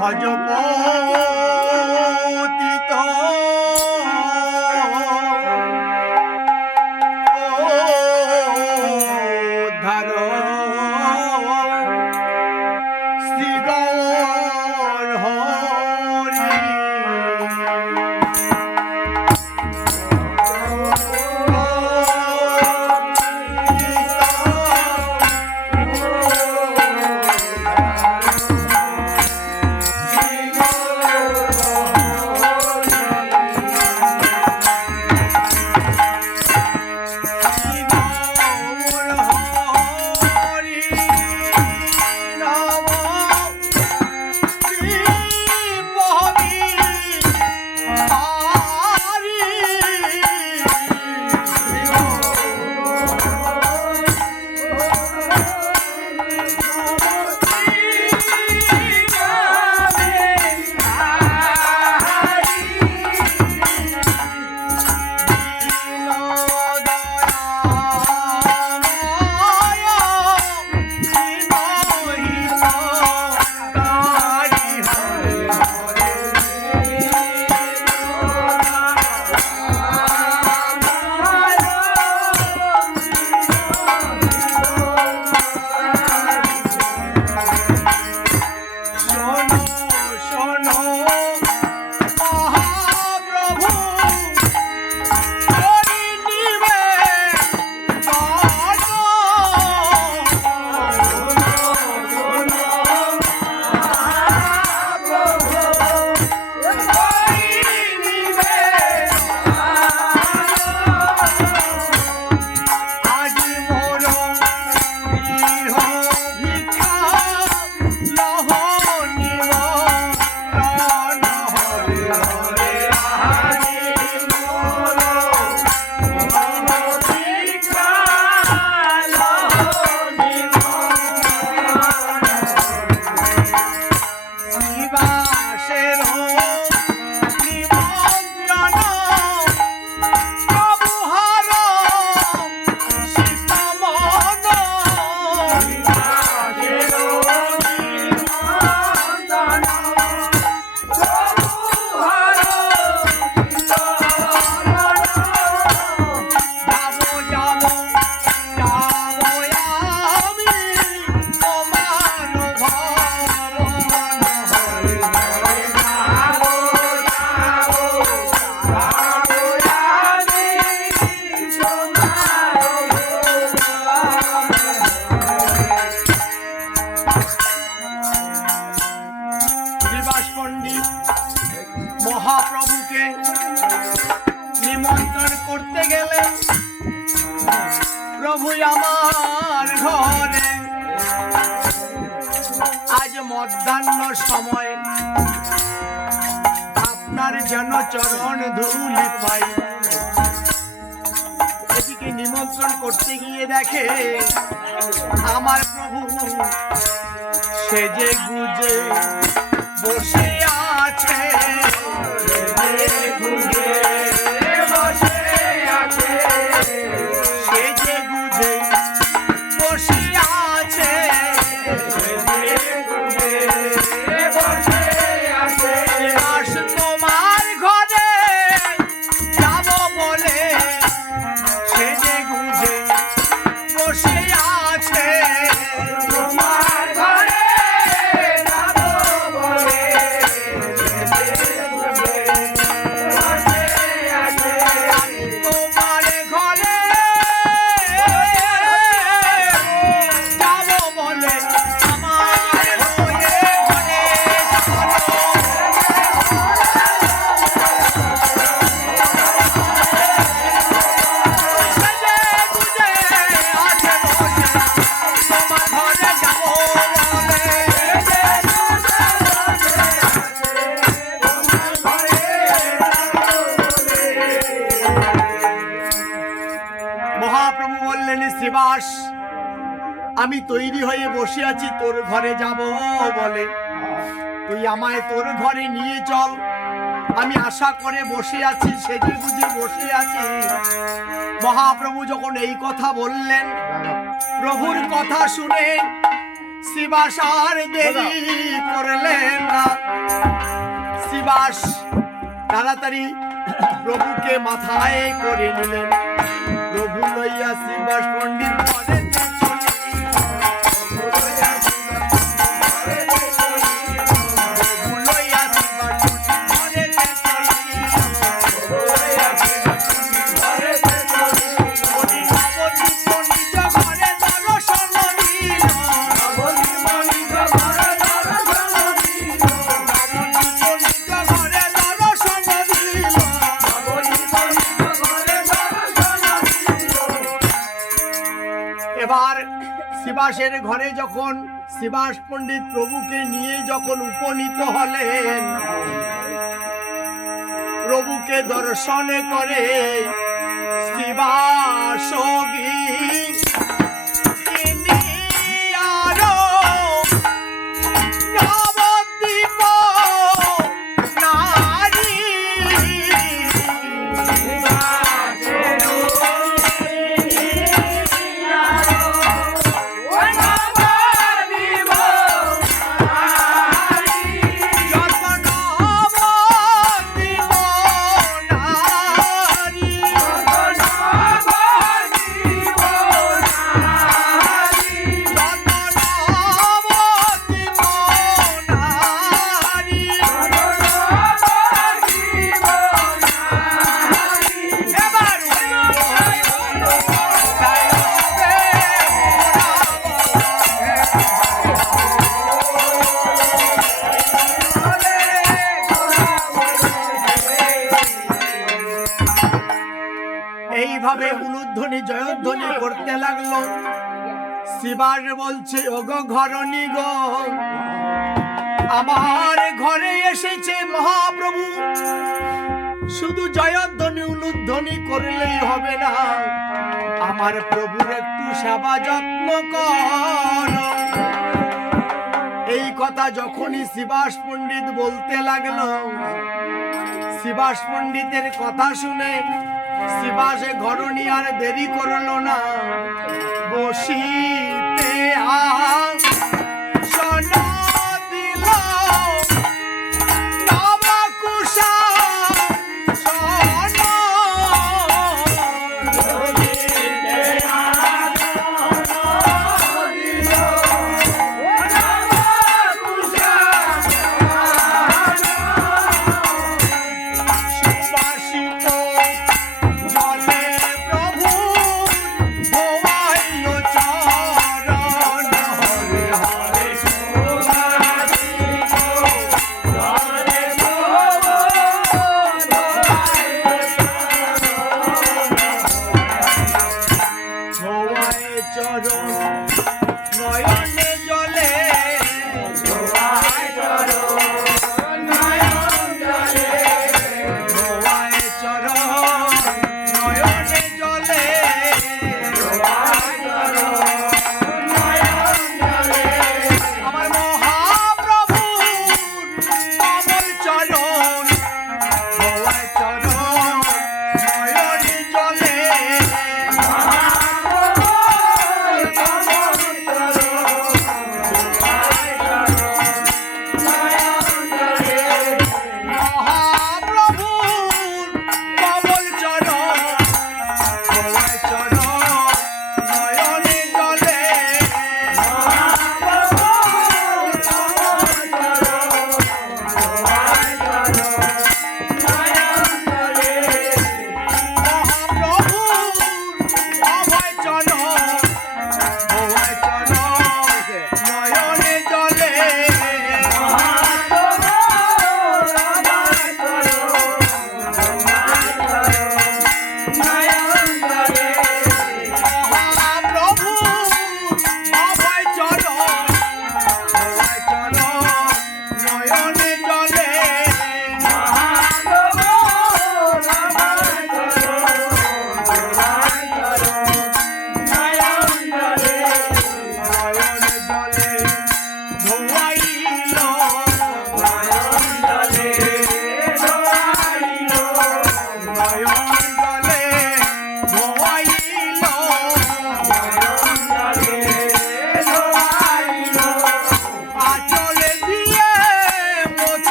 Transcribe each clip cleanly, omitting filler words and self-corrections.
ভজপতিত ধার শ্রী গৌর হরি মহাপ্রভুকে নিমন্ত্রণ করতে গেলে প্রভু আমার ঘরে আজ মধ্যাহ্ন সময় আপনার যেন চরণ ধুলি পাই। এদিকে নিমন্ত্রণ করতে গিয়ে দেখে আমার প্রভু সেজে গুজে বসে আছে, সেজে গুজে বসে আছে, আজ তোমার ঘরে যাব বলে সেজে গুজে বসে আছে, তোমার ঘরে যাব বলে তোমার ঘরে যাব বলে আমার হয়ে ঘরে সেজে গুজে আছে বসে তোমার ঘরে যাব বলে মহাপ্রভু বললেন, শ্রীবাস আমি তৈরি হয়ে বসে আছি তোর ঘরে যাব বলে, তুই আমায় তোর ঘরে নিয়ে চল। আমি আশা করে বসে আছি, সেজে গুজে বসে আছি। মহাপ্রভু যখন এই কথা বললেন, প্রভুর কথা শুনে শিবাস আর দেরি করলেন না। শিবাস তাড়াতাড়ি প্রভুকে মাথায় করে নিলেন। প্রভু লইয়া শিবাস পণ্ডিত ঘরেতে চলিল। প্রভু লইয়া শিবাস পণ্ডিত ঘরেতে চলিল। নবদ্বীপ নিজ ঘরে দর্শন দিল। নবদ্বীপ নিজ ঘরে দর্শন দিল। এবার শিবাসের ঘরে যখন শিবাস পণ্ডিত প্রভুকে নিয়ে যখন উপনীত হলেন, প্রভুকে দর্শন করে শিবাস এইভাবে উলুধ্বনি জয়ধ্বনি করতে লাগলো। শিবাস বলছে, ওগো ঘরণী গো, আমার ঘরে এসেছে মহাপ্রভু। শুধু জয়ধ্বনি উলুধ্বনি করলেই হবে না, আমার প্রভুর একটু সেবা যত্ন কর। এই কথা যখনই শিবাস পণ্ডিত বলতে লাগলো, শিবাস পণ্ডিতের কথা শুনে শিবাসে ঘরণী আর দেরি করলো না, বসিতে আসন দিল। নবকুশা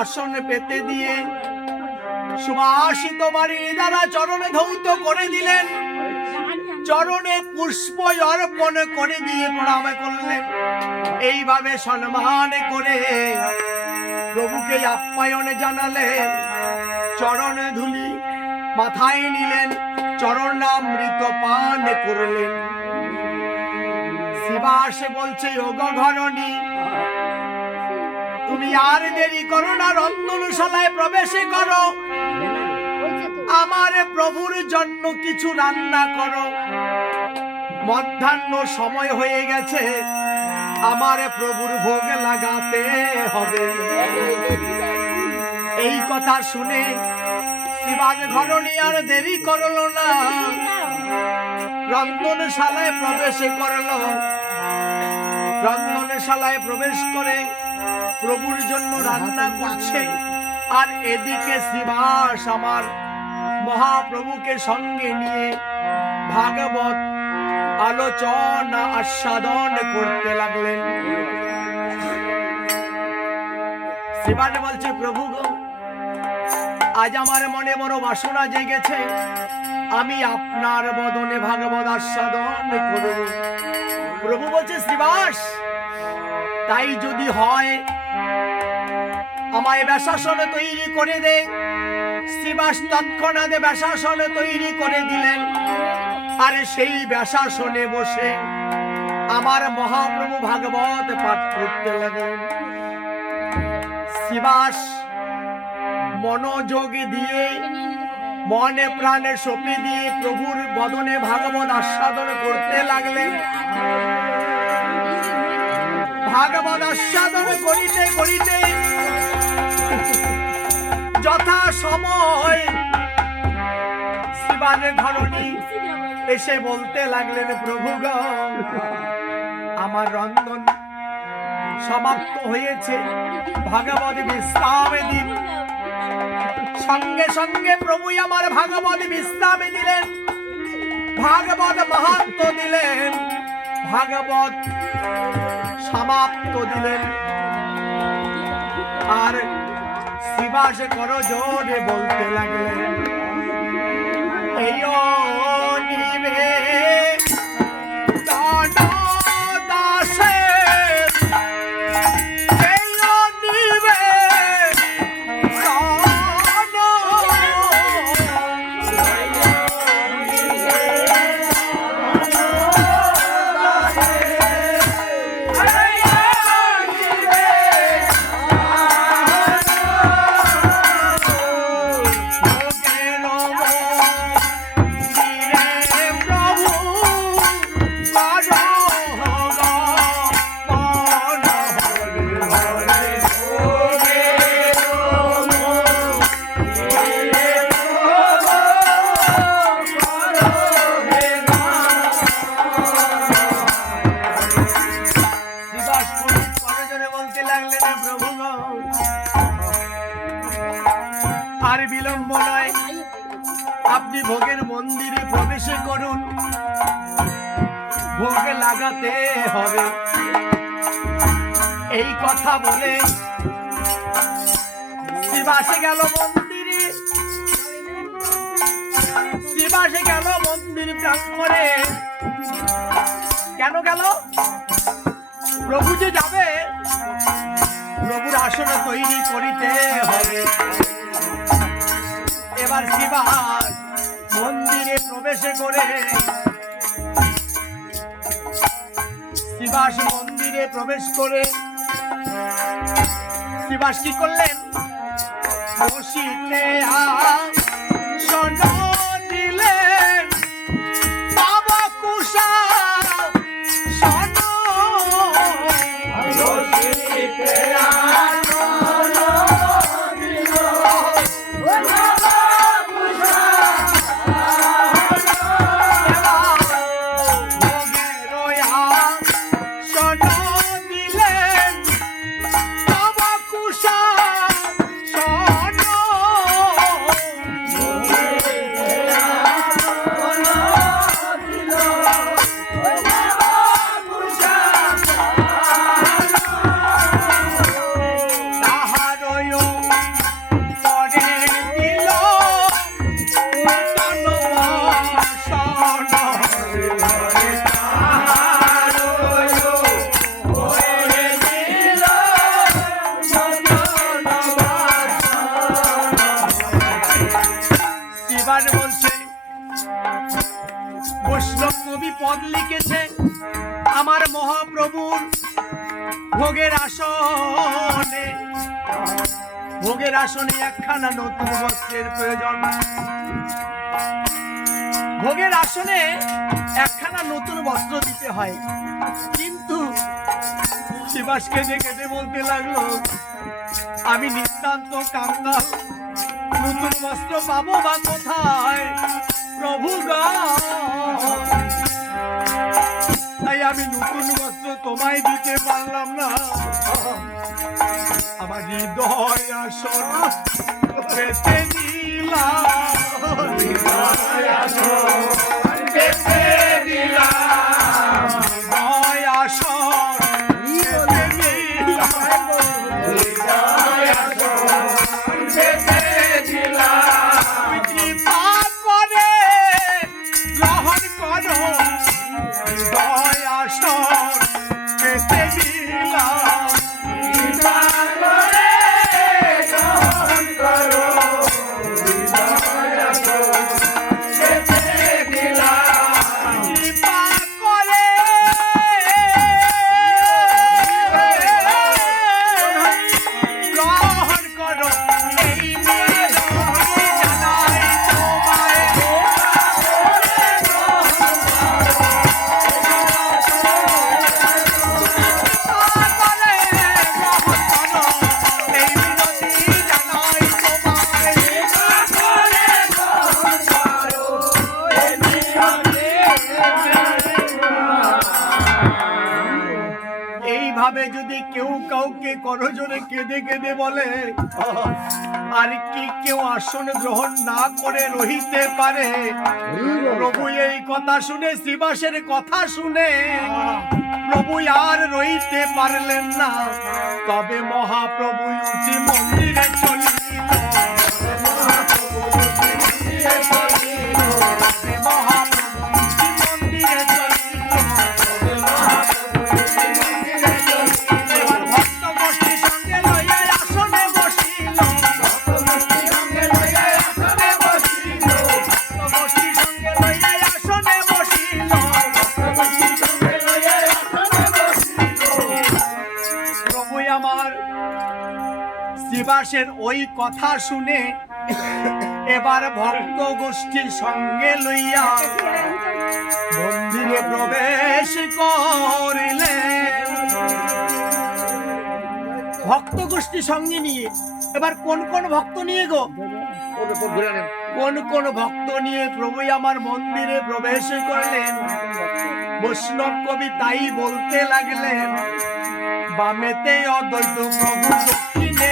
আসন পেতে দিয়ে সুবাসিত বাড়ির দ্বারা চরণে ধৌত করে দিলেন, চরণে পুষ্প অর্পণ করে দিয়ে প্রণাম করলেন। এইভাবে সম্মান করে প্রভুকে আপ্যায়নে জানালেন, চরণ ধুলি মাথায় নিলেন, চরণামৃত পান করলেন। শিবাস বলছে, ওগো ঘরণী, তুমি আর দেরি করো না, রন্ধনশালায় প্রবেশ করো, আমার প্রভুর জন্য কিছু রান্না করো। মধ্যাহ্ন সময় হয়ে গেছে, আমার প্রভুর ভোগ লাগাতে হবে। এই কথা শুনে শিবাজ ঘরণী আর দেরি করলো না, রন্ধনশালায় প্রবেশ করলো। রন্ধনশালায় প্রবেশ করে প্রভুর জন্য রান্না করছে, আর এদিকে শিবাস আমার মহাপ্রভুকে সঙ্গে নিয়ে ভাগবত আলোচনা আস্বাদন করতে লাগলেন। শিবাস বলছে, প্রভু গো, আজ আমার মনে বড় বাসনা জেগেছে, আমি আপনার বদনে ভাগবত আস্বাদন করব। প্রভু বলছে, শিবাস, তাই যদি হয় আমায় ব্যাসাসন তৈরি করে দে। শিবাস তৎক্ষণাৎ ব্যাসাসন তৈরি করে দিলেন, আর সেই ব্যাসাসনে বসে আমার মহাপ্রভু ভাগবত পাঠ করতে লাগলেন। শিবাস মনোযোগ দিয়ে, মনে প্রাণে সঁপে দিয়ে প্রভুর বদনে ভাগবত আস্বাদন করতে লাগলেন। ভাগবত আস্বাদন করিতে করিতে যথা সময় শিবাজ ঘরণী এসে বলতে লাগলেন, প্রভু গো, আমার রন্ধন সমাপ্ত হয়েছে, ভাগবত বিশ্রামে দিন। সঙ্গে সঙ্গে প্রভু আমার ভাগবত বিশ্রামে দিলেন, ভাগবত মাহাত্ম্য দিলেন, ভাগবত সমাপ্ত দিলেন। আর শিবাস করো জোরে বলতে লাগলেন, এই নিবে দাসে আর বিলম্ব নয়, আপনি ভোগের মন্দিরে প্রবেশ করুন, ভোগ লাগাতে হবে। এই কথা বলে শিবাসে গেল মন্দিরে। শিবাসে গেল মন্দির প্রাঙ্গণে। কেন গেল? প্রভু যে যাবে, প্রভুর আসন তৈরি করিতে হবে। এবার শিবাস মন্দিরে প্রবেশ করে, শিবাস মন্দিরে প্রবেশ করে শিবাস কি করলেন? বসিতে আসন দিলেন, বাবা কুশা সন বসিতে এবার বলছে বৈষ্ণব কবি পদ লিখেছে আমার মহাপ্রভুর ভোগের আসনে একখানা নতুন বস্ত্রের প্রয়োজন। ভোগের আসনে একখানা নতুন বস্ত্র দিতে হয়, কিন্তু শিবাস কেঁদে কেঁদে বলতে লাগলো আমি নিতান্ত কাঙ্গাল, নতুন বস্ত্র পাবো বা কোথায় প্রভু গো, তাই আমি নতুন বস্ত্র তোমায় দিতে পারলাম না। আমার হৃদয় আসন পেতে দিলাম, হৃদয় আসন পেতে দিলাম, হৃদয় আসন পেতে দিলাম, হৃদয় আসন পেতে দিলাম। কৃপা করে গ্রহণ করো, হৃদয় আসন পেতে দিলাম, কৃপা করে গ্রহণ করো, হৃদয় আসন পেতে দিলাম, কৃপা করে গ্রহণ করো। এই মিনতি জানাই তোমায়, এইভাবে যদি কেউ কাউকে করজোরে কেঁদে কেঁদে বলে আর কি কেউ আসন গ্রহণ না করে রহিতে পারে? প্রভু এই কথা শুনে, শ্রীবাসের কথা শুনে প্রভু আর রহিতে পারলেন না। তবে মহাপ্রভু উঠি মন্দিরে চলিল, মহাপ্রভু উঠি মন্দিরে চলিল, মহাপ্রভু উঠি মন্দিরে চলিল, মহাপ্রভু উঠি মন্দিরে চলিল। এবার ভক্ত গোষ্ঠী সঙ্গে লইয়া আসনে বসিল, ভক্ত গোষ্ঠী সঙ্গে লইয়া আসনে বসিল, ভক্ত গোষ্ঠী সঙ্গে লইয়া আসনে বসিল, ভক্ত গোষ্ঠী সঙ্গে লইয়া আসনে বসিল। প্রভু আমার শ্রীবাসের ওই কথা শুনে এবার ভক্ত গোষ্ঠীর সঙ্গে লইয়া মন্দিরে প্রবেশ করিলেন। ভক্ত গোষ্ঠী সঙ্গে নিয়ে, এবার কোন কোন ভক্ত নিয়ে গো, কোন কোন ভক্ত নিয়ে প্রভু আমার মন্দিরে প্রবেশ করলেন? বৈষ্ণব কবি তাই বলতে লাগলেন বামেতে অদ্বৈত প্রভু, দক্ষিণে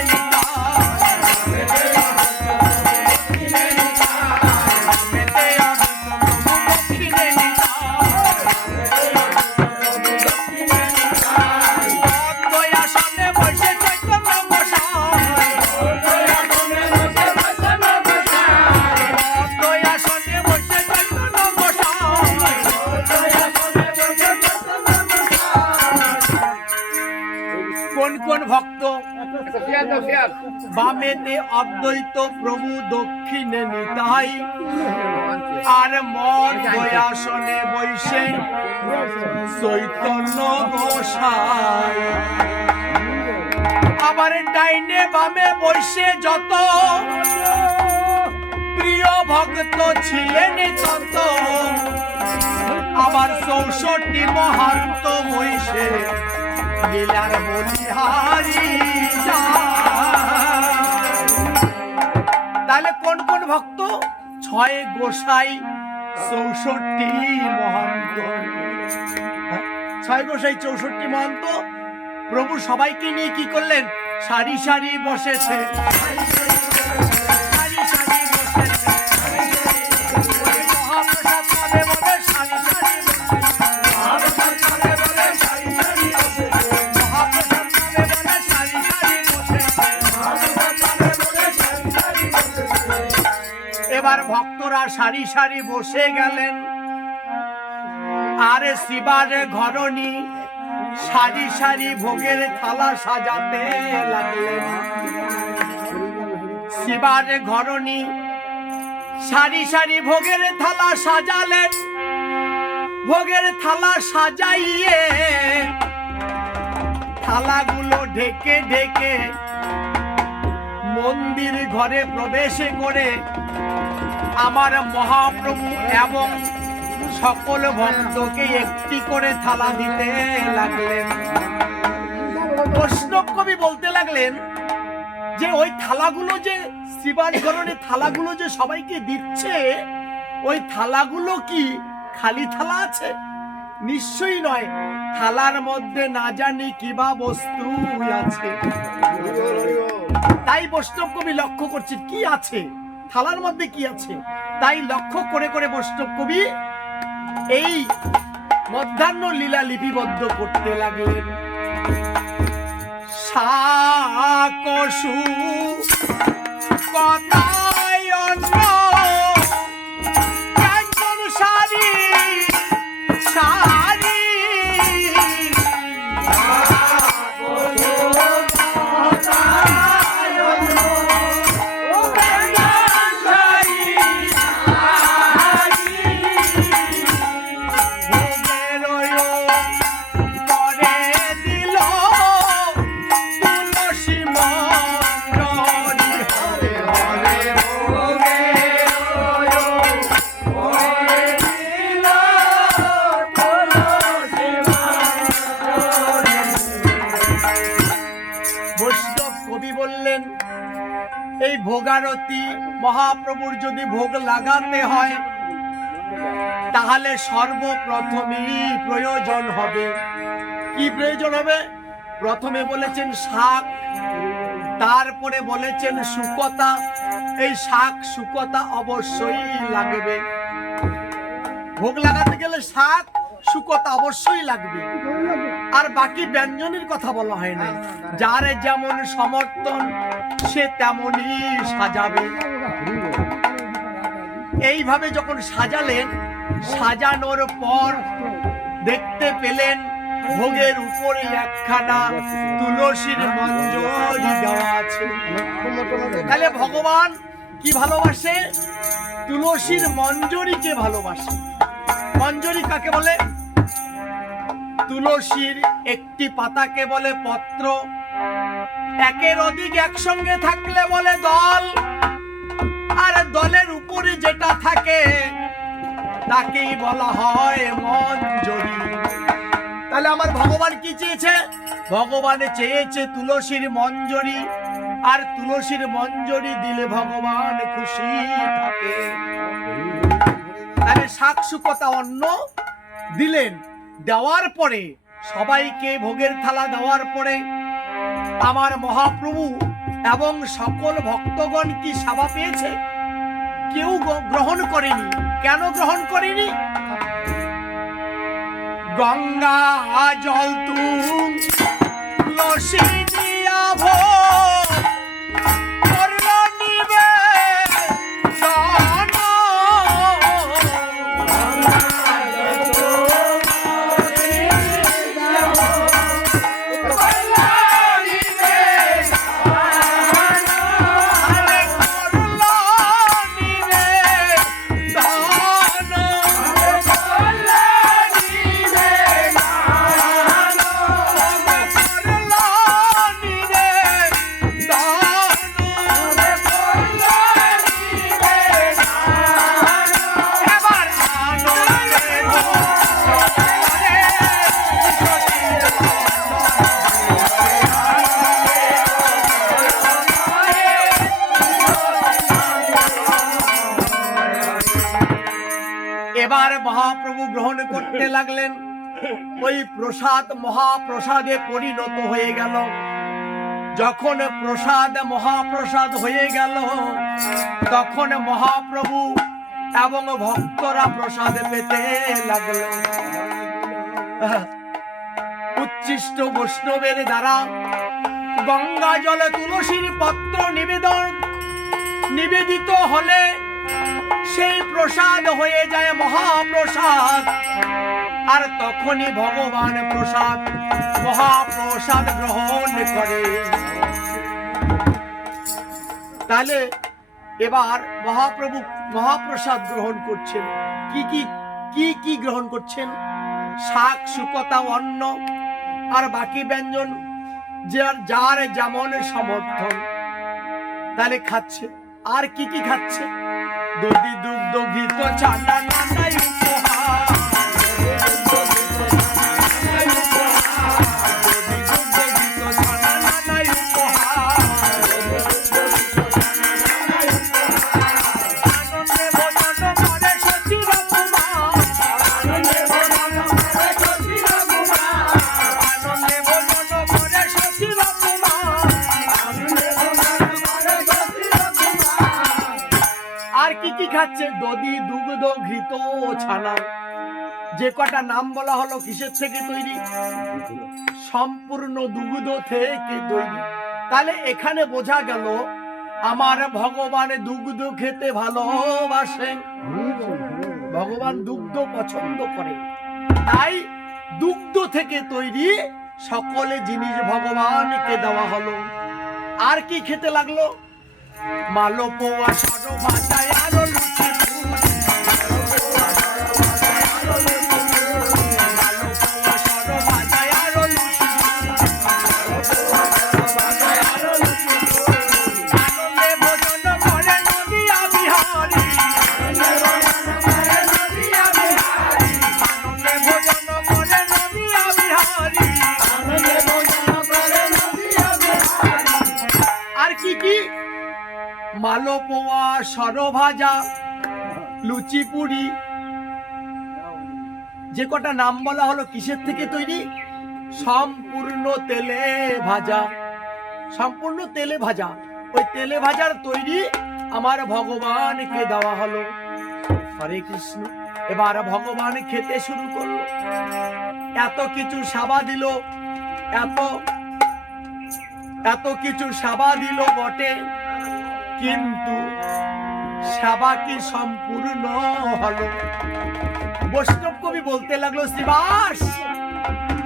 কোন কোন ভক্ত? বামেতে অদ্বৈত প্রভু, দক্ষিণে নিতাই, আর মঠ আসনে বৈশে চৈতন্য গোসাই। আবার ডাইনে বামে বৈশে যত প্রিয় ভক্ত ছিলেন তত, আবার 64 মহান্ত বৈশে লীলার বলিহারি যায়। তাহলে কোন কোন ভক্ত? 6 গোসাই, 64 মহান্ত। 6 গোসাই 64 মহান্ত প্রভু সবাইকে নিয়ে কি করলেন? সারি সারি বসেছে, সারি সারি বসেছে, মহাপ্রসাদ পাবে বলে সারি সারি বসেছে, মহাপ্রসাদ পাবে বলে সারি সারি বসেছে, মহাপ্রসাদ পাবে বলে সারি সারি বসেছে, মহাপ্রসাদ পাবে বলে সারি সারি বসেছে। এবার ভক্তরা সারি সারি বসে গেলেন। আর শিবার ঘরণী সারি সারি ভোগের থালা সাজাতে লাগলেন। শিবার ঘরণী সারি সারি ভোগের থালা সাজালেন। ভোগের থালা সাজাইয়ে থালাগুলো ঢেকে ঢেকে মন্দির ঘরে প্রবেশ করে আমার মহাপ্রভু এবং সকল ভক্তকে একটি করে থালা দিতে লাগলেন। বৈষ্ণব কবি বলতে লাগলেন যে ওই থালাগুলো যে শিবার ঘরণে থালাগুলো যে সবাইকে দিচ্ছে, ওই থালাগুলো কি খালি থালা আছে? নিশ্চয়ই নয়, থালার মধ্যে না জানি কিবা বস্তু আছে। তাই বৈষ্ণব কবি লক্ষ্য করছে কি আছে থালার মধ্যে, কি আছে। তাই লক্ষ্য করে করে বৈষ্ণব কবি এই মধ্যাহ্ন লীলা লিপিবদ্ধ করতে লাগলেন। সাকসু কথায় অন্য একজন সারি সারি এই ভোগারতি মহাপ্রভুর যদি ভোগ লাগাতে হয় তাহলে সর্বপ্রথমেই প্রয়োজন হবে কি প্রয়োজন হবে? প্রথমে বলেছেন শাক, তারপরে বলেছেন শুকতা। এই শাক শুকতা অবশ্যই লাগবে। ভোগ লাগাতে গেলে শাক শুকতা অবশ্যই লাগবে। আর বাকি ব্যঞ্জনের কথা বলা হয় না, যার যেমন সমর্থন সে তেমনই সাজাবে। এইভাবে যখন সাজালেন, সাজানোর পর দেখতে পেলেন ভোগের উপরে একখানা তুলসীর মঞ্জরি দেওয়া আছে। তাহলে ভগবান কি ভালোবাসে? তুলসীর মঞ্জরিকে ভালোবাসে। মঞ্জরি কাকে বলে? তুলসীর একটি পাতাকে বলে পত্র, একের অধিক একসঙ্গে থাকলে বলে দল, আর দলের উপরে যেটা থাকে তাকেই বলা হয় মঞ্জরি। তাহলে আমার ভগবান কি চেয়েছে? ভগবান চেয়েছে তুলসীর মঞ্জরি, আর তুলসীর মঞ্জরি দিলে ভগবান খুশি থাকে। তাহলে শাক শুকতা অন্ন দিলেন। দেওয়ার পরে সবাইকে ভোগের থালা দেওয়ার পরে আমার মহাপ্রভু এবং সকল ভক্তগণ কি সেবা পেয়েছে? কেউ গ্রহণ করেনি। কেন গ্রহণ করেনি? গঙ্গা জল তুলসী দিয়া ভোগ করল নিবেদন। এবার মহাপ্রভু গ্রহণ করতে লাগলেন। ওই প্রসাদ মহাপ্রসাদে পরিণত হয়ে গেল। যখন প্রসাদ মহাপ্রসাদ হয়ে গেল, তখন মহাপ্রভু এবং ভক্তরা প্রসাদ পেতে লাগলো। উচ্ছিষ্ট বৈষ্ণবের দ্বারা গঙ্গা জলে তুলসীর পত্র নিবেদিত হলে সেই প্রসাদ হয়ে যায় মহাপ্রসাদ। আর তখনই ভগবান প্রসাদ মহাপ্রসাদ গ্রহণ করে। তাহলে এবার মহাপ্রভু মহাপ্রসাদ গ্রহণ করছেন। কি কি কি কি গ্রহণ করছেন? শাক শুকতা অন্ন আর বাকি ব্যঞ্জন যার যেমন সমর্থন তাহলে খাচ্ছে। আর কি কি খাচ্ছে? দধি দুগ্ধ ঘৃত চানা নানাই উপহার, খাচ্ছে দধি দুগ্ধ ঘৃত ছানা। যে কটা নাম বলা হলো কিসের থেকে তৈরি? সম্পূর্ণ দুগ্ধ থেকে তৈরি। তাহলে এখানে বোঝা গেল আমার ভগবান দুগ্ধ খেতে ভালোবাসেন, ভগবান দুগ্ধ পছন্দ করে, তাই দুগ্ধ থেকে তৈরি সকল জিনিস ভগবানকে দেওয়া হলো। আর কি খেতে লাগলো? মালপোয়া সরো ভাজায় আরো লুচি, মালপোয়া সরভাজা লুচি পুরি। যে কটা নাম বলা হলো কিসের থেকে তৈরি? সম্পূর্ণ তেলে ভাজা, সম্পূর্ণ তেলে ভাজা। ওই তেলে ভাজার তৈরি আমার ভগবানকে দেওয়া হলো। হরে কৃষ্ণ। এবার ভগবান খেতে শুরু করলো। এত কিছু সেবা দিল, এত কিছু সেবা দিল বটে, কিন্তু সেবা কি সম্পূর্ণ হলো? বৈষ্ণব কবি বলতে লাগলো, শ্রীবাস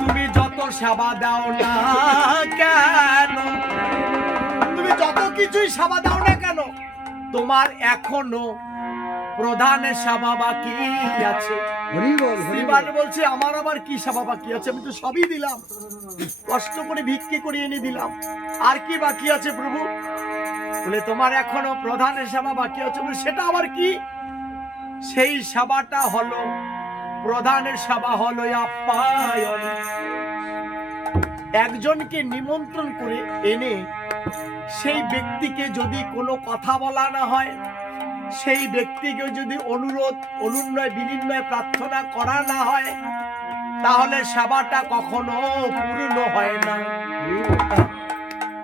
তুমি যত সেবা দাও না কেন, তুমি যত কিছুই সেবা দাও না কেন, তোমার এখনো প্রধান সেবা বাকি আছে। শ্রীবাস বলছে আমার আবার কি সেবা বাকি আছে? আমি তো সবই দিলাম, কষ্ট করে ভিক্ষে করে এনে দিলাম, আর কি বাকি আছে প্রভু? বলে তোমার এখনো প্রধানের সেবা বাকি আছে। সেটা আবার কি? সেই সেবাটা হলো, প্রধানের সেবা হলো আপ্যায়ন। একজনকে নিমন্ত্রণ করে এনে সেই ব্যক্তিকে যদি কোনো কথা বলা না হয়, সেই ব্যক্তিকে যদি অনুরোধ অনুন্নয় বিনিময় প্রার্থনা করা না হয়, তাহলে সেবাটা কখনো পূর্ণ হয় না।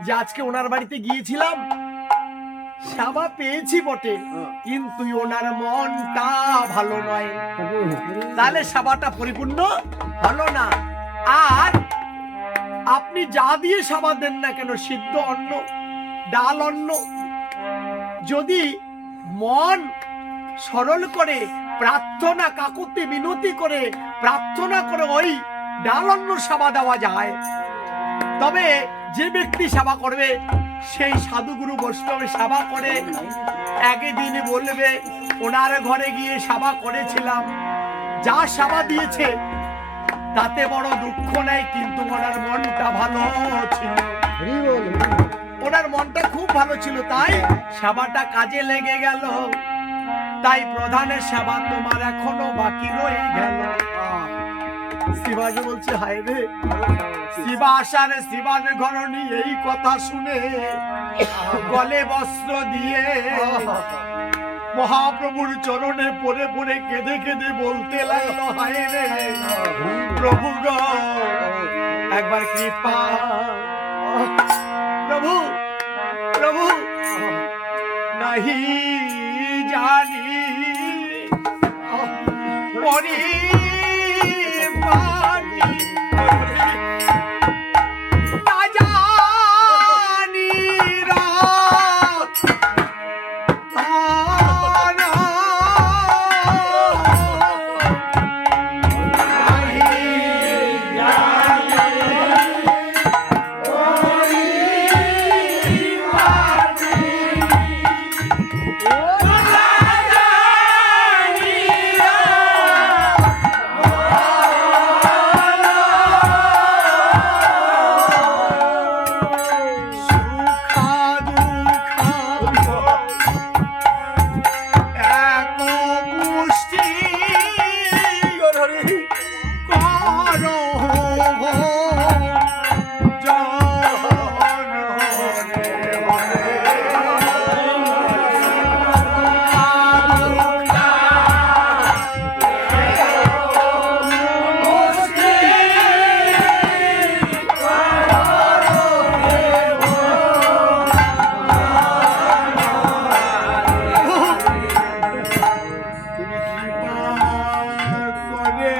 যে আজকে ওনার বাড়িতে গিয়েছিলাম, সেবা পেয়েছি বটে, কিন্তু ওনার মনটা ভালো নয়, তাহলে সেবাটা পরিপূর্ণ হলো না। আর আপনি যা দিয়ে সেবা দেন না কেন, সিদ্ধ অন্ন, ডাল অন্ন, যদি মন সরল করে প্রার্থনা কাকুতি মিনতি করে প্রার্থনা করে ওই ডাল অন্ন সেবা দেওয়া যায়, তবে যে ব্যক্তি সেবা করবে সেই সাধুগুরু বৈষ্ণবের সেবা করে একদিন বলবে ওনার ঘরে গিয়ে সেবা করেছিলাম, যা সেবা দিয়েছে তাতে বড় দুঃখ নেই, কিন্তু ওনার মনটা ভালো ছিল, ওনার মনটা খুব ভালো ছিল, তাই সেবাটা কাজে লেগে গেল। তাই প্রধানের সেবা তোমার এখনো বাকি রয়ে গেল। শিবাজি বলছে হায় রে, শিবাস আর শিবানের ঘরণী এই কথা শুনে গলে বস্ত্র দিয়ে মহাপ্রভুর চরণে পড়ে পড়ে কেঁদে কেঁদে বলতে লাগলো, হায় রে প্রভু গো একবার কৃপা, প্রভু প্রভু নাহি জানি পরি রে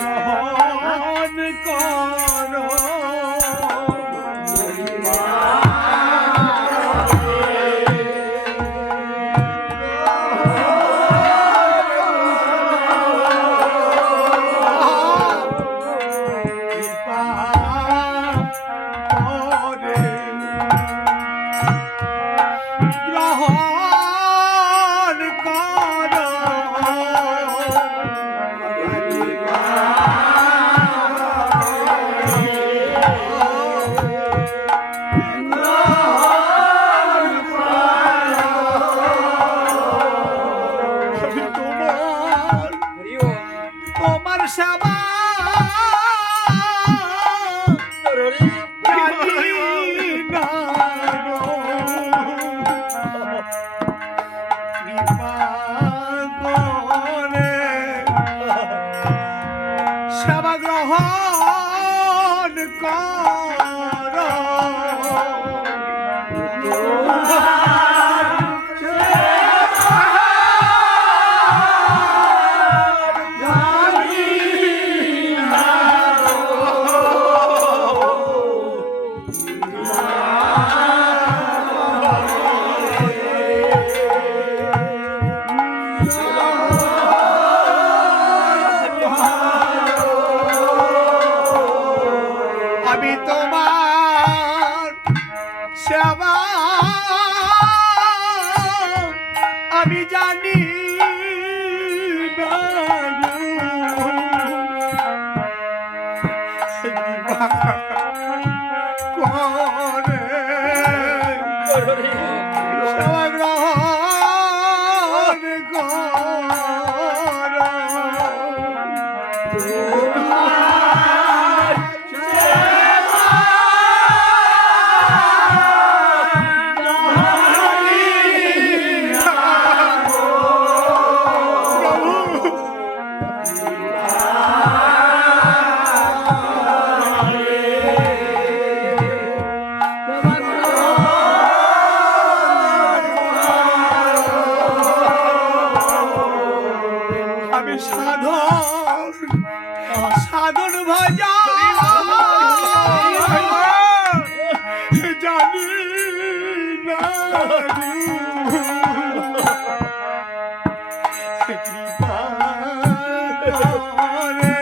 গ্রহণ করো তোমার সেবা জানি না গো, কৃপা করে সেবা গ্রহণ করো আমি তোমার সেবা আমি জানি না করে সেবা গ্রহণ আমি সাধন সাধন ভজা জানি না কৃপা করে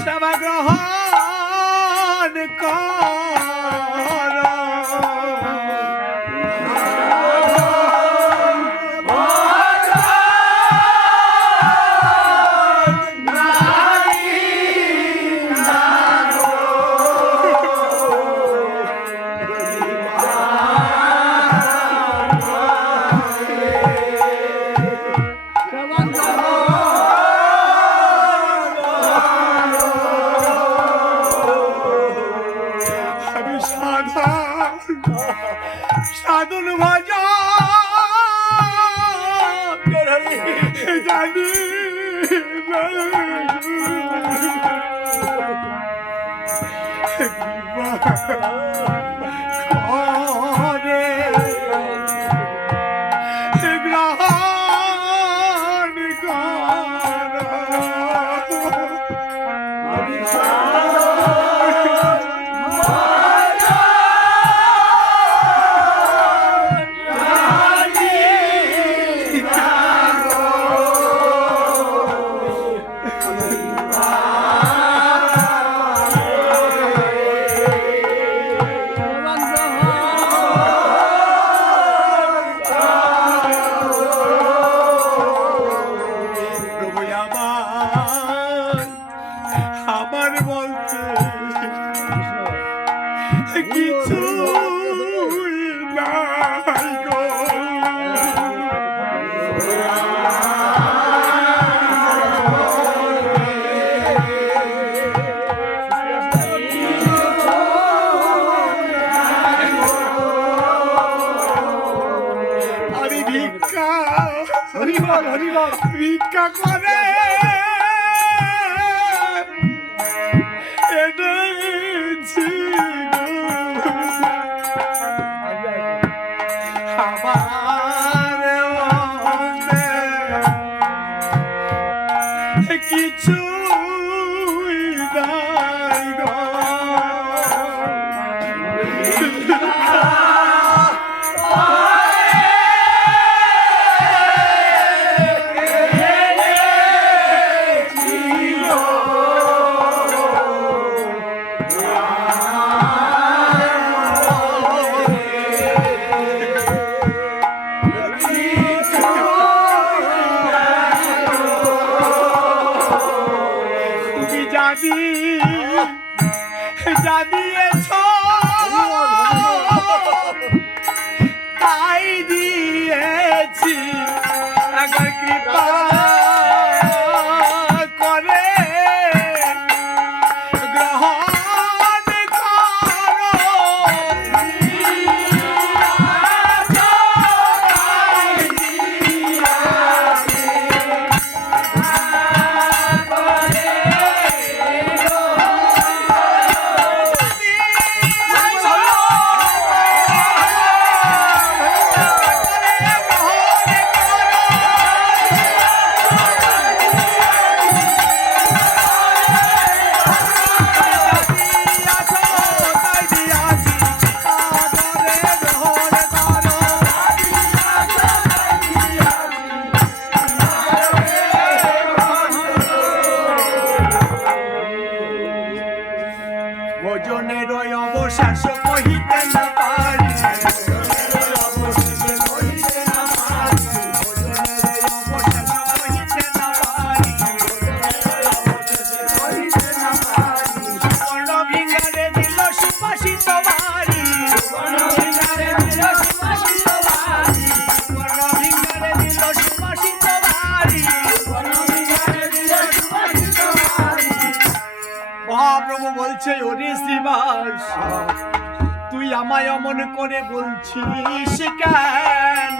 সেবা গ্রহণ করো আমি সাধন ভাজা জানি না করে গ্রহণ করো আমার বলতে কিছু নাই গো আমি ভিক্ষা ভিক্ষা করে এনেছি আমার যা দিয়েছ তাই দিয়েছি, একবার কৃপা করে গ্রহণ করো। ভোজনের অবশেষ কহিতে না পারি, সুবাসিত বাড়ি, মহাপ্রভু বলছে ওরে শ্রীবাস, তুই আমায় অমন করে বলছিস কেন?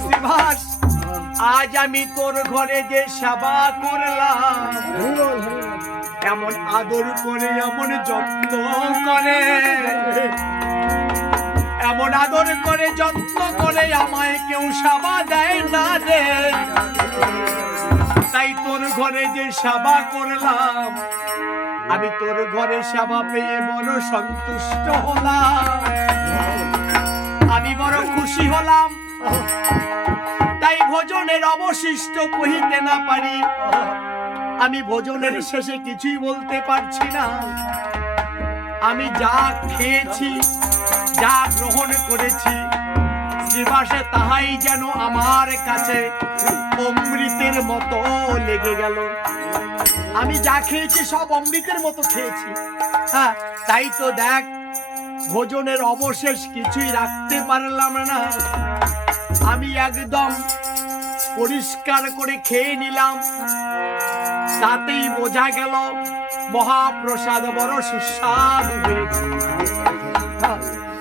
শ্রীবাস, আজ আমি তোর ঘরে যে সেবা করলাম, এমন আদর করে, এমন যত্ন করে, এমন আদর করে যত্ন করে আমায় কেউ সেবা দেয় না রে। তাই তোর ঘরে যে সেবা করলাম, আমি তোর ঘরে সেবা পেয়ে বড় সন্তুষ্ট হলাম, আমি বড় খুশি হলাম। তাই ভোজনের অবশিষ্ট কহিতে না পারি, আমি ভোজনের শেষে কিছুই বলতে পারছি না। আমি যা খেয়েছি, যা গ্রহণ করেছি, শ্রীবাসে তাহাই যেন আমার কাছে অমৃতের মতো লেগে গেল। আমি যা খেয়েছি সব অমৃতের মতো খেয়েছি। হ্যাঁ, তাই তো দেখ, ভোজনের অবশেষ কিছুই রাখতে পারলাম না, আমি একদম পরিষ্কার করে খেয়ে নিলাম। তাতেই বোঝা গেল মহাপ্রসাদ বড় সুস্বাদু হয়েছে।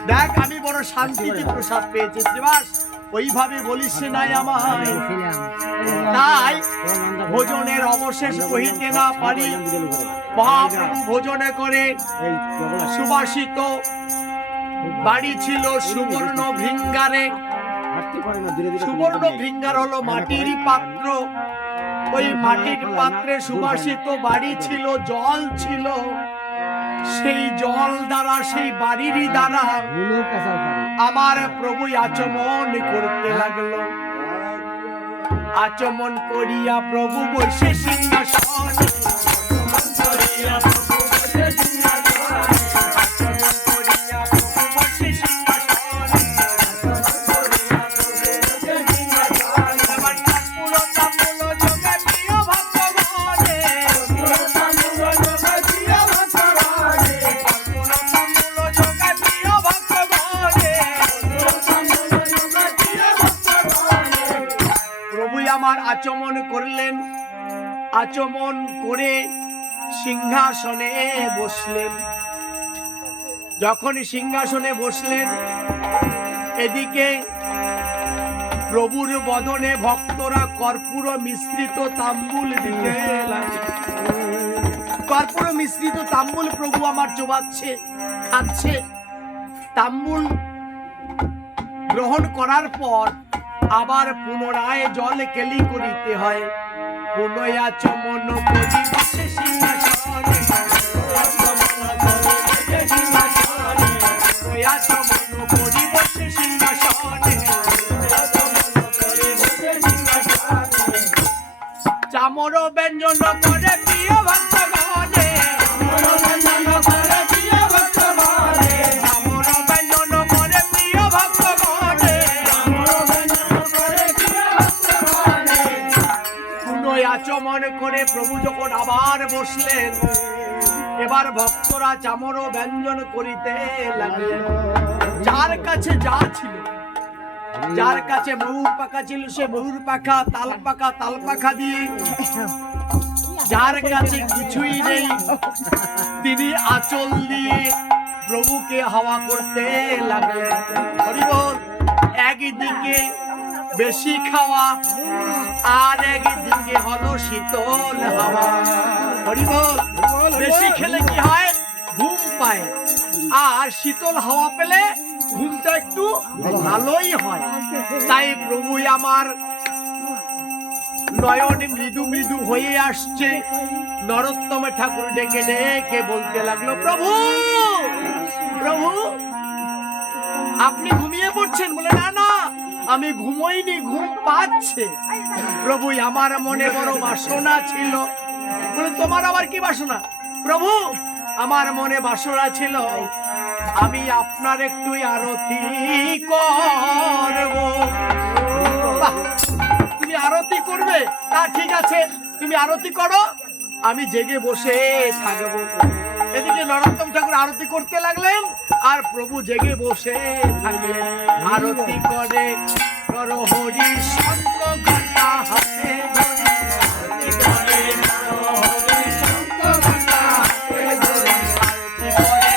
দেখ, আমি বড় শান্তিতে প্রসাদ পেয়েছি। শ্রীবাস, ওইভাবে বলিস নাই আমায়। তাই ভোজনের অবশেষ কহিতে না পারি, মহাপ্রভু ভোজনে করে সুবাসিত বাড়ি ছিল সুবর্ণ ভৃঙ্গারে। সুবর্ণ ভৃঙ্গার হলো মাটির পাত্র, ওই মাটির পাত্রে সুবাসিত বাড়ি ছিল, জল ছিল। সেই জল দ্বারা, সেই বাড়িরই দ্বারা আমার প্রভু আচমন করতে লাগলো। আচমন করিয়া প্রভু বসে সিংহাসনে, আচমন করলেন। আচমন করে সিংহাসনে বসলেন। যখন সিংহাসনে বসলেন, এদিকে প্রভুর বদনে ভক্তরা কর্পূর মিশ্রিত তাম্বুল দিতে লাগলেন। কর্পূর মিশ্রিত তাম্বুল প্রভু আমার চোবাচ্ছে, খাচ্ছে। তাম্বুল গ্রহণ করার পর আবার পুনরায় জল কেলি করিতে হয়। পুনয়াচমন করি বসে সিংহাসনে, পুনয়াচমন করি বসে সিংহাসনে, চামর ব্যঞ্জন করে প্রিয় ভক্তগণে, আচমন করে প্রভু যখন আবার বসলেন, এবার ভক্তরা চামর ব্যঞ্জন করিতে লাগলেন। যার কাছে যা ছিল, যার কাছে ময়ূর পাখা ছিল সে ময়ূর পাখা, তাল পাখা দিয়ে, যার কাছে কিছুই নেই তিনি আঁচল দিয়ে প্রভুকে হাওয়া করতে লাগলেন। হরি বল। একদিকে বেশি খাওয়া আর একদিকে হলো শীতল হাওয়া। হরি বল। বেশি খেলে কি হয়? ঘুম পায়, আর শীতল হাওয়া পেলে ঘুমটা একটু ভালোই হয়। তাই প্রভু আমার নয়ন মৃদু মৃদু হয়ে আসছে। নরোত্তম ঠাকুর ডেকে ডেকে বলতে লাগলো, প্রভু প্রভু আপনি ঘুমিয়ে পড়ছেন? বলে না না, আমি ঘুমোইনি, ঘুম পাচ্ছে। প্রভু আমার মনে বড় বাসনা ছিল। বলে তোমার আবার কি বাসনা? প্রভু আমার মনে বাসনা ছিল আমি আপনার একটু আরতি করব। তুমি আরতি করবে? তা ঠিক আছে, তুমি আরতি করো, আমি জেগে বসে থাকবো। এদিকে নরোত্তম ঠাকুর আরতি করতে লাগলেন আর প্রভু জেগে বসে থাকলেন। আরতি করে নরহরি শঙ্খ ঘণ্টা হাতে ধরে, আরতি করে নরহরি শঙ্খ ঘণ্টা হাতে ধরে, আরতি করে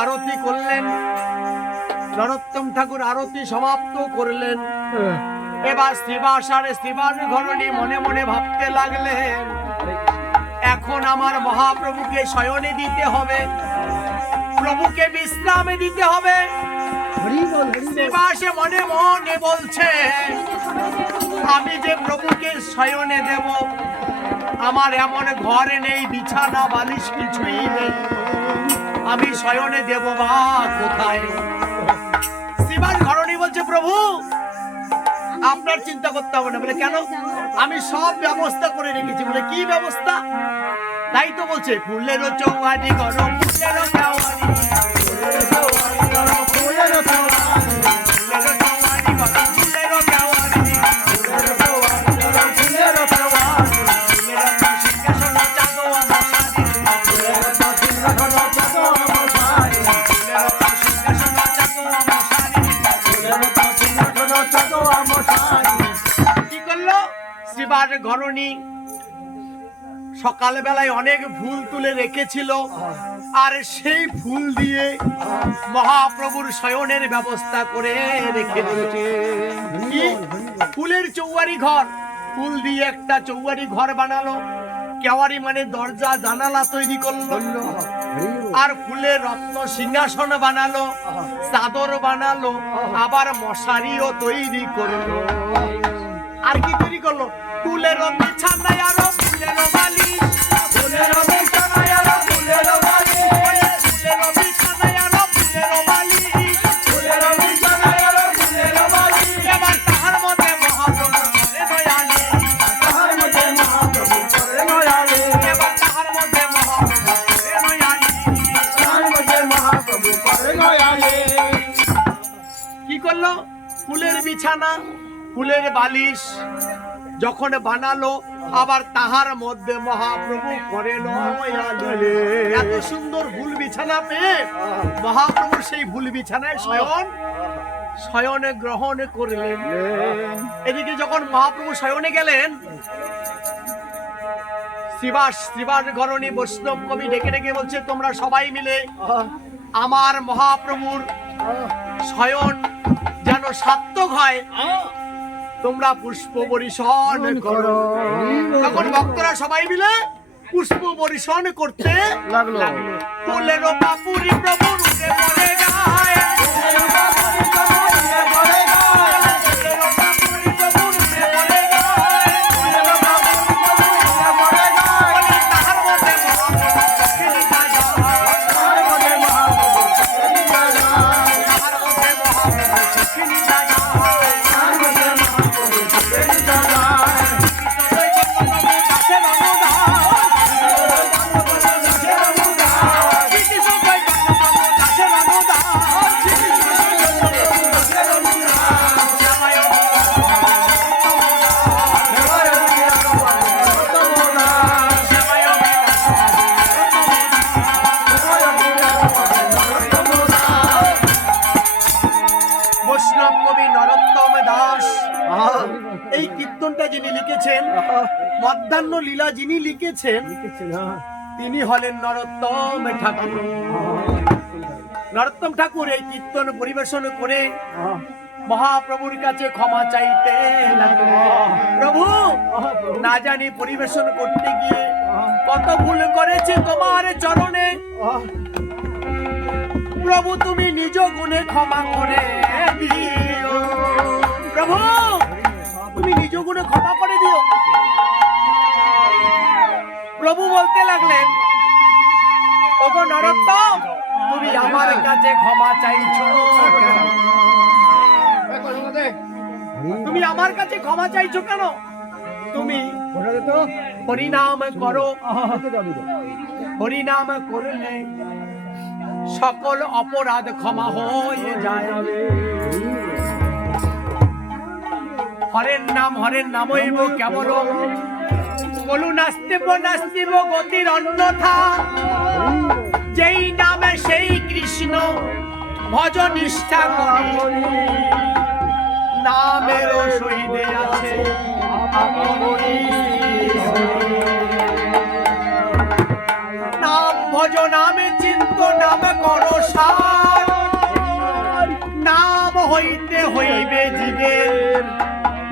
আরতি করলেন। নরোত্তম ঠাকুর আরতি সমাপ্ত করলেন। এবার শ্রীবাস আর শ্রীবাস ঘরণী মনে মনে ভাবতে লাগলেন, এখন আমার মহাপ্রভুকে শয়নে দিতে হবে, প্রভুকে বিশ্রামে দিতে হবে। শ্রীবাসে মনে মনে বলছে, আমি যে প্রভুকে শয়নে দেব, আমার এমন ঘর নেই, বিছানা বালিশ কিছুই নেই, আমি শয়নে দেব বা কোথায়? শ্রীবাস ঘরণী বলছে, প্রভু আপনার চিন্তা করতে হবে না। বলে কেন? আমি সব ব্যবস্থা করে রেখেছি। বলে কি ব্যবস্থা? তাই তো বলছে, ফুলেরও চৌহানি করো, ফুলেরও চৌহানি, ফুলেরও চৌহানি করো, ফুলেরও চৌহানি, ফুলেরও চৌহানি করো, ফুলেরও চৌহানি, ফুলেরও চৌহানি করো, ফুলেরও চৌহানি, ফুলেরও সিংহাসন চাঁদো আমশানি, ফুলেরও সিংহাসন চাঁদো আমশানি, ফুলেরও সিংহাসন চাঁদো আমশানি, ফুলেরও সিংহাসন চাঁদো আমশানি। কি করলো শ্রীবাস ঘরণী? সকাল বেলায় অনেক ফুল তুলে রেখেছিল, আর সেই ফুল দিয়ে মহাপ্রভুর শয়নের ব্যবস্থা করে রেখে দিয়েছে। ফুলের চৌবাড়ি ঘর, ফুল দিয়ে একটা চৌবাড়ি ঘর বানালো, কেওয়ারি মানে দরজা জানালা তৈরি করলো, আর ফুলের রত্ন সিংহাসন বানালো, চাদর বানালো, আবার মশারিও তৈরি করলো। আর কি তৈরি করলো? ফুলের বিছানায় আরো ফুলের বালিশ, ফুলের বিছানায় আরো ফুলের বালিশ, ফুলের বিছানায় আরো ফুলের বালিশ, ফুলের বিছানায় আরো ফুলের বালিশ। এবার তাহার মধ্যে মহাপ্রভু করে দয়ালে, তাহার মধ্যে মহাপ্রভু করে দয়ালে, এবার তাহার মধ্যে মহাপ্রভু করে দয়ালে, তাহার মধ্যে মহাপ্রভু করে দয়ালে। কি করলো? ফুলের বিছানা, ফুলের বালিশ যখন বানালো, আবার তাহার মধ্যে মহাপ্রভু করে দয়ালে। এত সুন্দর ফুল বিছানা পেয়ে মহাপ্রভু সেই ফুল বিছানায় শয়নে গ্রহণ করলেন। এদিকে যখন মহাপ্রভু শয়নে গেলেন, শ্রীবাস ঘরণী বৈষ্ণব কবি ডেকে ডেকে বলছে, তোমরা সবাই মিলে আমার মহাপ্রভুর শয়ন যেন সার্থক হয়, তোমরা পুষ্প বর্ষণ করো। তখন ভক্তরা সবাই মিলে পুষ্প বর্ষণ করতে লাগলো। ফুলেরও পাপুরি প্রভুর উঠে পড়ে গায়, ফুলেরও পাপুরি প্রভুর উঠে পড়ে গায়, ফুলেরও পাপুরি প্রভুর উঠে পড়ে গায়, ফুলেরও পাপুরি প্রভুর উঠে পড়ে গায়। তাহার মধ্যে মহাপ্রভু চক্ষে যায়, তাহার মধ্যে মহাপ্রভু চক্ষে যায়, তাহার মধ্যে মহাপ্রভু চক্ষে যায়, তাহার মধ্যে মহাপ্রভু চক্ষে যায়। বৈষ্ণব কবি নরোত্তম দাস এই কীর্তনটা যিনি লিখেছেন, মধ্যাহ্ন লীলা যিনি লিখেছেন, তিনি হলেন নরোত্তম ঠাকুর। নরোত্তম ঠাকুর এই কীর্তন পরিবেশন করে মহাপ্রভুর কাছে ক্ষমা চাইতে লাগলেন। প্রভু, না জানি পরিবেশন করতে গিয়ে কত ভুল করেছে তোমার চরণে, প্রভু তুমি নিজ গুণে ক্ষমা করে দিও। প্রভু তুমি নিজ গুণে ক্ষমা করে দিও। প্রভু বলতে লাগলেন, ওগো নরোত্তম, তুমি আমার কাছে ক্ষমা চাইছো কেন? তুমি আমার কাছে ক্ষমা চাইছো কেন? তুমি হরিনাম করো, হরিনাম করলে সকল অপরাধ ক্ষমা হয়ে যায়। হরের নামইব কেবল, বলু নাস্তিব নাস্তিব গতির অন্যথা। যেই নামে সেই কৃষ্ণ ভজ নিষ্ঠা করি, নামের সহিতে আছে নাম ভজ নামে চিন্ত নাম করো সার, নাম হইতে হইবে জীবের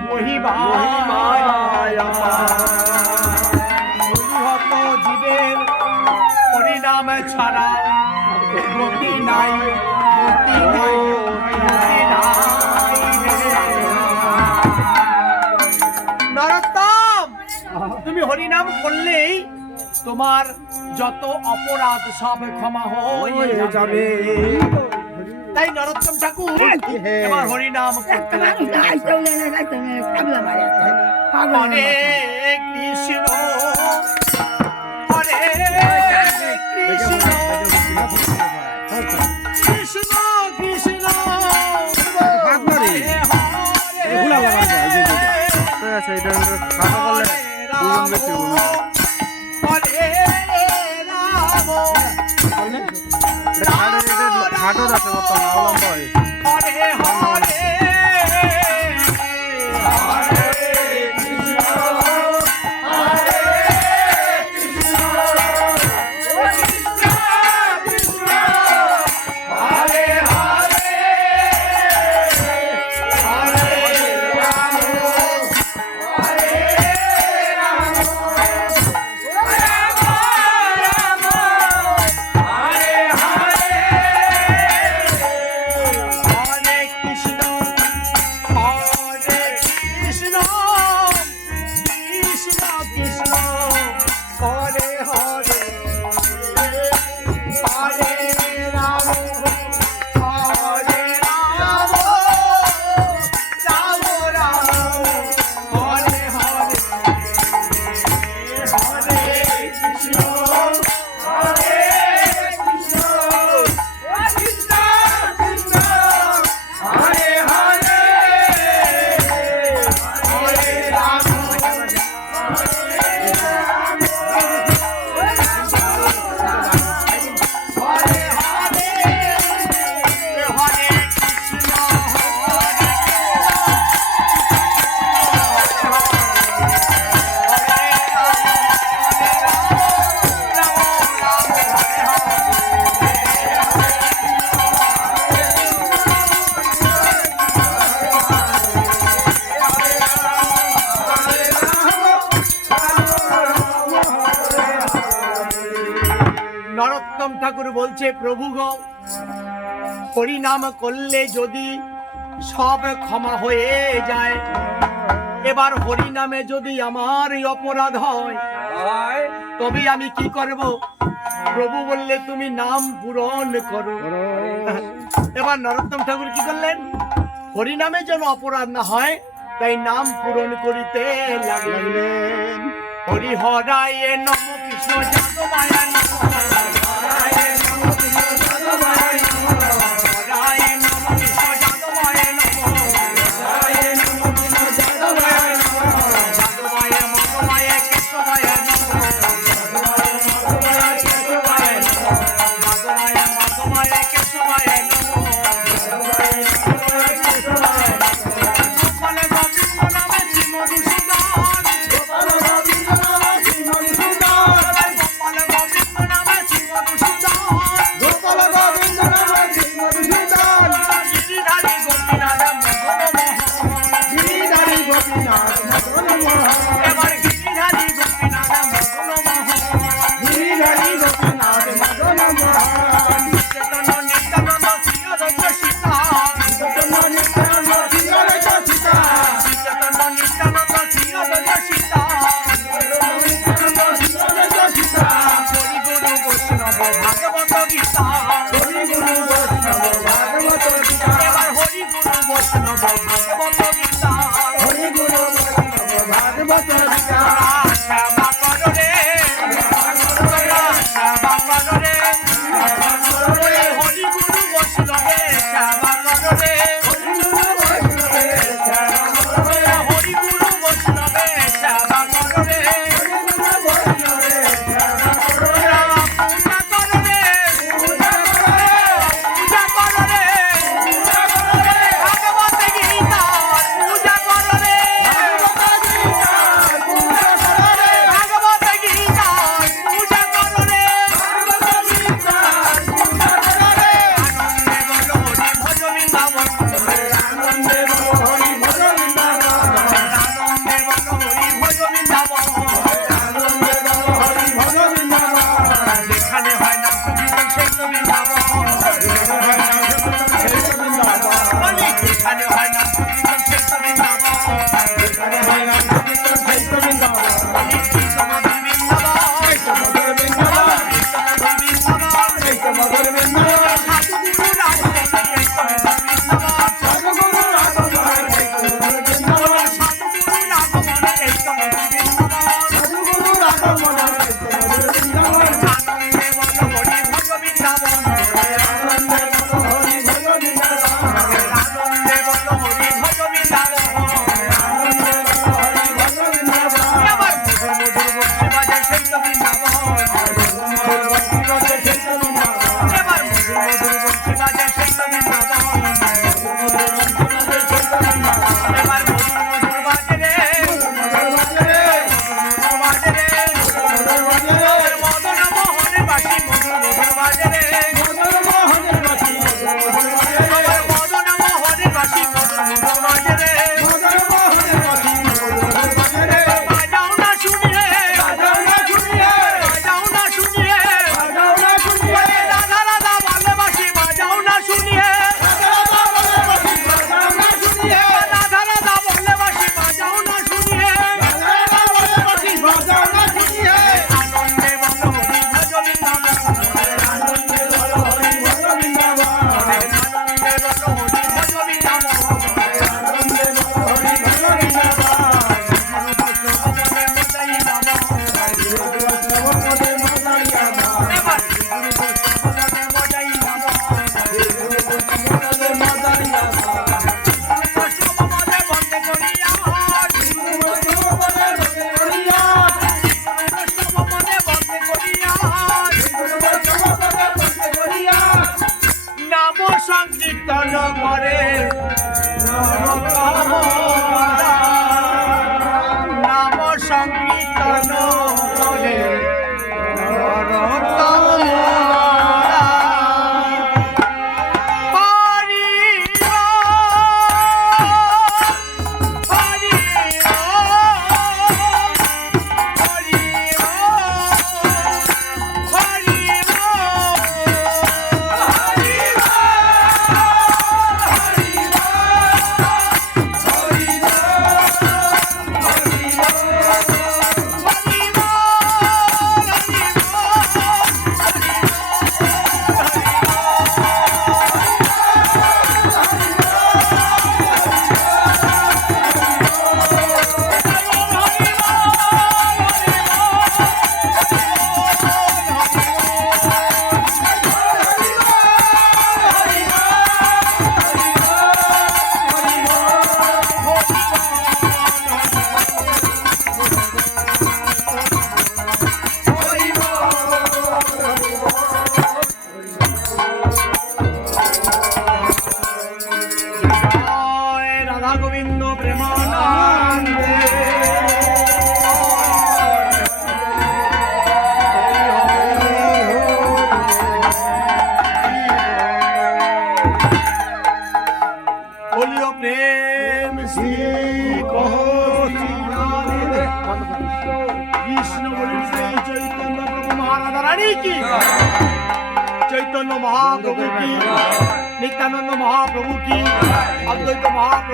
মহিমা হত জীবের হরিনাম ছাড়া গতি নাই, গতি নাই, গতি নাই। নরোত্তম, তুমি হরিনাম করলেই তোমার যত অপরাধ সব ক্ষমা হয়ে যাবে। তাই নরোত্তম ঠাকুর এবার হরিনাম করতে লাগলেন। হরে কৃষ্ণ হরে কৃষ্ণ কৃষ্ণ কৃষ্ণ হরে খাটো আছে বর্তমানে অবলম্ব হয়। হরে হরে নরোত্তম ঠাকুর বলছে, প্রভু গো, হরিনাম করলে যদি সব ক্ষমা হয়ে যায়, এবার হরিনামে যদি আমার অপরাধ হয় তবে আমি কি করব? প্রভু বললে তুমি নাম পূরণ করো। এবার নরোত্তম ঠাকুর কি করলেন? হরিনামে যেন অপরাধ না হয় তাই নাম পূরণ করিতে লাগলেন। হরি হরায় নম কৃষ্ণ যাদবায় নম, হরায় নম কৃষ্ণ যাদবায় নম, হরায় নম কৃষ্ণ যাদবায় নম, হরায় নম কৃষ্ণ যাদবায় নম, যাদবায় মধুমায় কেশবায় নম, যাদবায় মধুমায় কেশবায় নম, যাদবায় মধুমায় কেশবায় নম, যাদবায় মধুমায় কেশবায় নম। গোপাল গোবিন্দ নামে শ্রী মধুসূদন, গোপাল গোবিন্দ নামে শ্রী মধুসূদন, গোপাল গোবিন্দ নামে শ্রী মধুসূদন, গোপাল গোবিন্দ নামে শ্রী মধুসূদন। গিরিধারী গোপীনাথ মদন মোহন, গিরিধারী গোপীনাথ মদন মোহন, এবার গিরিধারী গোপীনাথ মদন মোহন, গিরিধারী গোপীনাথ মদন মোহন। চেতন নিত্যানন্দ শ্রী অদ্বৈত সীতা, চেতন নিত্যানন্দ শ্রী অদ্বৈত সীতা, চেতন নিত্যানন্দ শ্রী অদ্বৈত সীতা, হরি গুরু বৈষ্ণব ভাগবত গীতা, হরি গুরু বৈষ্ণব ভাগবত গীতা, এবার হরি গুরু বৈষ্ণব ভাগবত গীতা, হরি গুরু বৈষ্ণব ভাগবত গীতা। শ্যামা করো রে, শ্যামা করো রে, হরি গুরু বৈষ্ণবে শ্যামা করো রে, হরি গুরু বৈষ্ণবে শ্যামা করো রে, হরি গুরু বৈষ্ণবে শ্যামা করো রে, হরি গুরু বৈষ্ণবে শ্যামা করো রে। পূজা করো রে, পূজা করো রে, পূজা করো রে, পূজা করো রে, ভাগবত গীতা করে নাম সংকীর্তন করে রাধা গোবিন্দ প্রেমানন্দে বলিও প্রেম শ্রী কৃষ্ণ বলিল শ্রী চৈতন্য প্রভু মহারাধা রানী কি চৈতন্য মহাপ্রভু কি নিত্যানন্দ মহাপ্রভু কি অদ্বৈত মহাপ্রভু